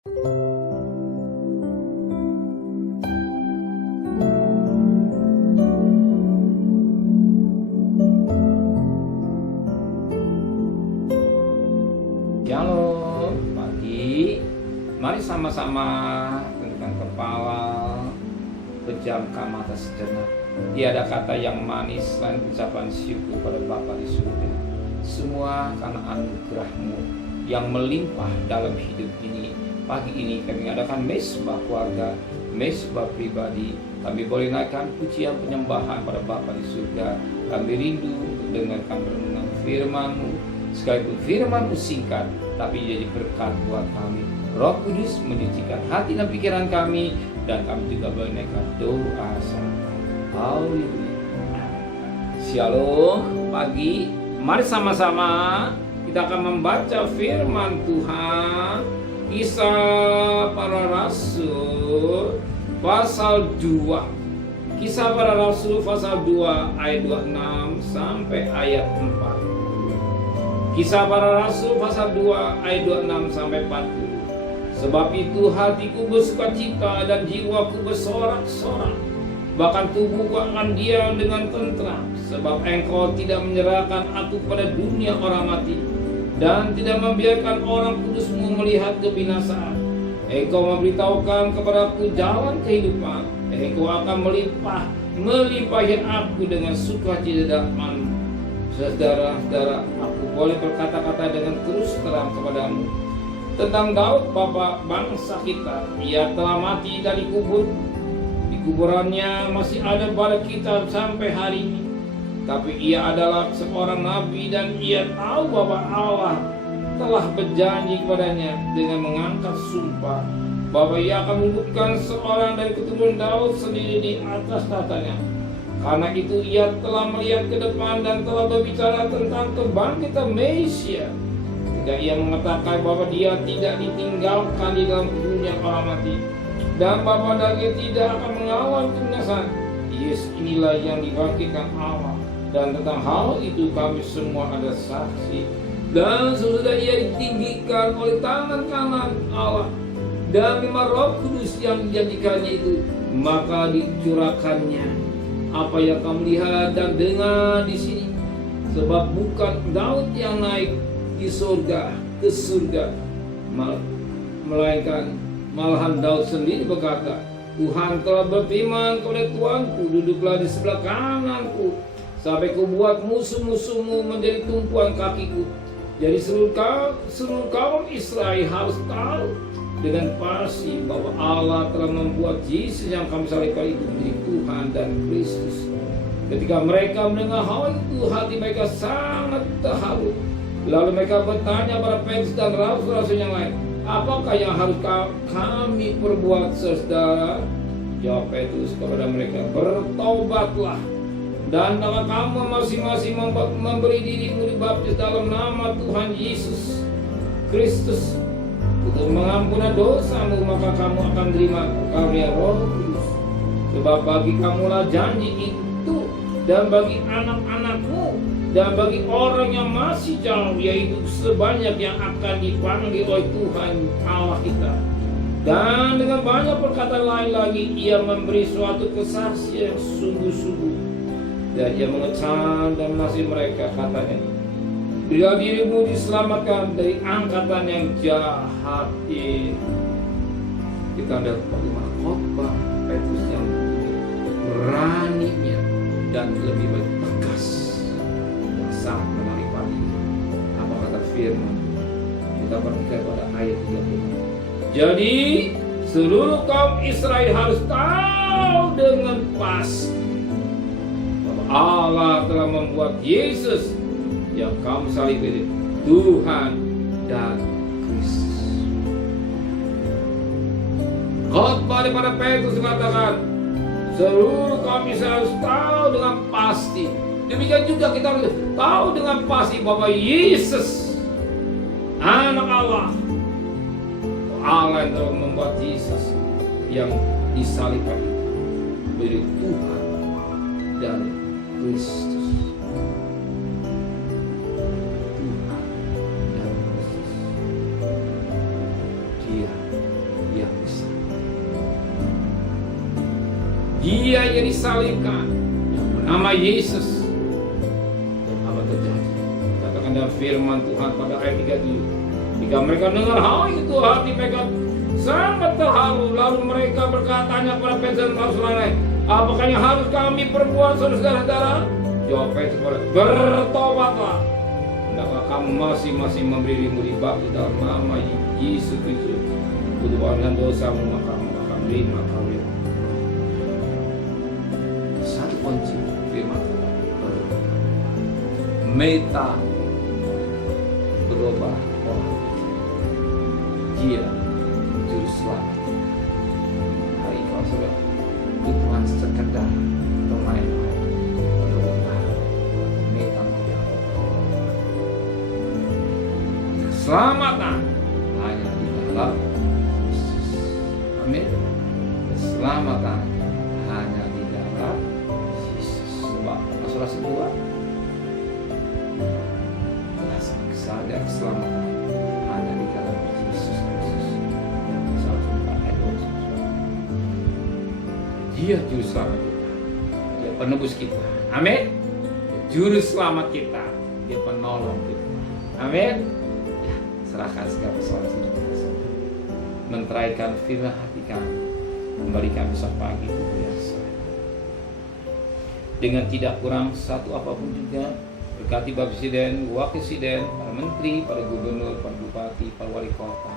Shalom, pagi. Mari sama-sama tundukkan kepala, pejamkan mata sejenak. Tiada kata yang manis selain ucapan syukur pada Bapa di surga. Semua karena anugerah-Mu yang melimpah dalam hidup ini. Pagi ini kami mengadakan mesbah keluarga, mesbah pribadi. Kami boleh naikkan pujian penyembahan pada Bapa di surga. Kami rindu untuk dengarkan renungan firman-Mu. Sekalipun firman-Mu singkat, tapi jadi berkat buat kami. Roh Kudus menyucikan hati dan pikiran kami, dan kami juga boleh naikkan doa sama. Haleluya. Shalom, pagi. Mari sama-sama kita akan membaca firman Tuhan. Kisah Para Rasul pasal 2. Kisah Para Rasul pasal 2 ayat 26 sampai ayat 4. Kisah Para Rasul pasal 2 ayat 26 sampai 40. Sebab itu hatiku bersukacita dan jiwaku bersorak-sorak, bahkan tubuhku akan diam dengan tentram, sebab Engkau tidak menyerahkan aku pada dunia orang mati, dan tidak membiarkan orang kudus-Mu melihat kebinasaan. Engkau memberitahukan kepadaku jalan kehidupan. Engkau akan melimpahi aku dengan sukacita dan saudara-saudara, aku boleh berkata-kata dengan terus terang kepadamu tentang Daud, bapa bangsa kita. Ia telah mati dan dikubur. Di kuburannya masih ada pada kita sampai hari ini. Tapi ia adalah seorang nabi, dan ia tahu bahwa Allah telah berjanji kepadanya dengan mengangkat sumpah bahwa ia akan menghidupkan seorang dari keturunan Daud sendiri di atas tahtanya. Karena itu ia telah melihat ke depan dan telah berbicara tentang kebangkitan Mesia. Ketika ia mengatakan bahwa dia tidak ditinggalkan di dalam dunia orang mati, dan bahwa dia tidak akan mengalami kebinasaan. Yesus inilah yang dibangkitkan Allah, dan tentang hal itu kami semua ada saksi. Dan sesudah ia ditinggikan oleh tangan kanan Allah, dan 5 Roh Kudus yang dijanjikannya itu, maka dicurahkannya apa yang kamu lihat dan dengar di sini. Sebab bukan Daud yang naik ke surga, melainkan malahan Daud sendiri berkata, Tuhan telah berfirman kepada Tuanku, duduklah di sebelah kananku, sampai ku buat musuh-musuhmu menjadi tumpuan kakiku. Jadi seluruh kaum Israel harus tahu dengan pasti bahwa Allah telah membuat Yesus yang kamu salibkan itu menjadi Tuhan dan Kristus. Ketika mereka mendengar hal itu, hati mereka sangat terharu. Lalu mereka bertanya pada Petrus dan rasul-rasul yang lain, apakah yang harus kami perbuat, saudara? Jawab Petrus kepada mereka, bertobatlah, dan dalam kamu masing-masing memberi dirimu dibaptis dalam nama Tuhan Yesus Kristus untuk mengampuni dosamu, maka kamu akan terima karunia Roh Kudus. Sebab bagi kamulah janji itu, dan bagi anak-anakmu, dan bagi orang yang masih jauh, yaitu sebanyak yang akan dipanggil oleh Tuhan Allah kita. Dan dengan banyak perkataan lain lagi, ia memberi suatu kesaksian sungguh-sungguh. Dan ia mengecam dan menasih mereka, katanya, bila dirimu diselamatkan dari angkatan yang jahat ini. Kita dapat bagaimana khotbah Petrus yang beraninya dan lebih baik tegas, yang sangat menarik pagi. Apa kata firman? Kita berbicara pada ayat 35. Jadi seluruh kaum Israel harus tahu dengan pasti bahwa Allah telah membuat Yesus yang kamu salibkan Tuhan dan Kristus. Khotbah daripada Petrus mengatakan seluruh kaum Israel harus tahu dengan pasti. Demikian juga kita harus tahu dengan pasti bahwa Yesus anak Allah, Allah yang telah membuat Yesus yang disalibkan menjadi Tuhan dan Kristus. Tuhan dan Kristus. Dia Dia yang disalibkan, nama Yesus. Apa terjadi? Katakan dalam firman Tuhan pada ayat 37. Jika mereka dengar hal itu, hati mereka sangat terharu. Lalu mereka berkatanya kepada Petrus dan Paulus lain, apakah yang harus kami perbuat, saudara-saudara? Jawab Petrus, bertobatlah. Hendaklah kamu masing-masing memberi limbuh bagi dalam nama Yesus Kristus. Kutukan dosamu, maka akan terima kau. Satu kunci firman Tuhan, meta berubah orang. Dia juru selamat. Hari kau sudah Tuhan sekedar bermain-main, berubah meta keselamatan hanya di dalam Yesus. Amin. Keselamatan hanya di dalam Yesus. Sebab masalah kedua, sadar keselamatan hanya di dalam Yesus Kristus. Dia juru selamat kita, dia penebus kita. Amin. Juru selamat kita, dia penolong kita. Amin. Ya, serahkan segala persoalan hidup kita. Menteraikan firman hati kami, kembalikan besok pagi itu biasa. Dengan tidak kurang satu apapun juga, berkati Bapak Presiden, Wakil Presiden, para Menteri, para Gubernur, para Bupati, para Wali Kota,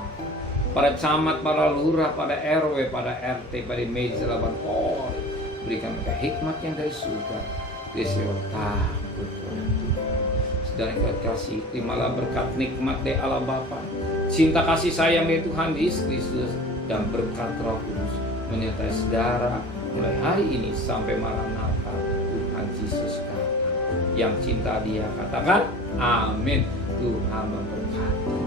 para camat, para lurah, pada RW, pada RT, pada meja laban Polri. Berikan mereka hikmat yang dari surga. Yesus takut Tuhan. Saudara yang kasih, terimalah berkat nikmat dari Allah Bapa, cinta kasih sayang dari Tuhan Yesus Kristus, dan berkat Roh Kudus menyertai saudara mulai hari ini sampai Maranatha. Tuhan Yesus kata, yang cinta Dia katakan amin. Tuhan memberkati.